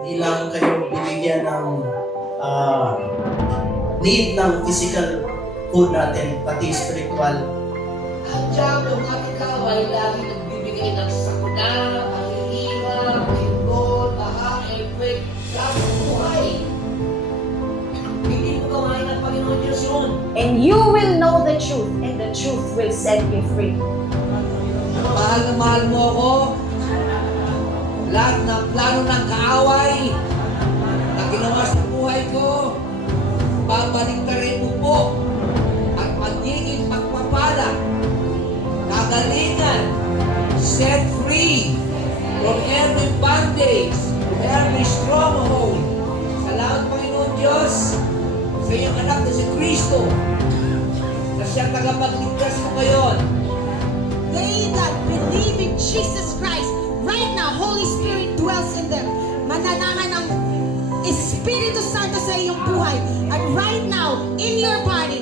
Hindi lang kayo bibigyan ng need ng physical food natin, pati spiritual. Ang diablo at ikaw ay lagi nagbibigay ng sakuna, pangihirap, lingkod, baha, earthquake, sa buhay. Hindi mo gawain ng Panginoon Diyos yun. And you will know the truth, and the truth will set you free. Mahal na mahal mo ako. Lahat ng plano ng kaaway na ginawa sa buhay ko, babaliktarin mo po at magiging pagpapala, kagalingan, set free from every bondage, from every stronghold. Salamat Panginoon Diyos sa iyong anak na si Kristo na siyang tagapagligtas mo ngayon. They that believe in Jesus Christ, right now, Holy Spirit dwells in them. Mananangan ang Espiritu Santo sa iyong buhay. At right now, in your body,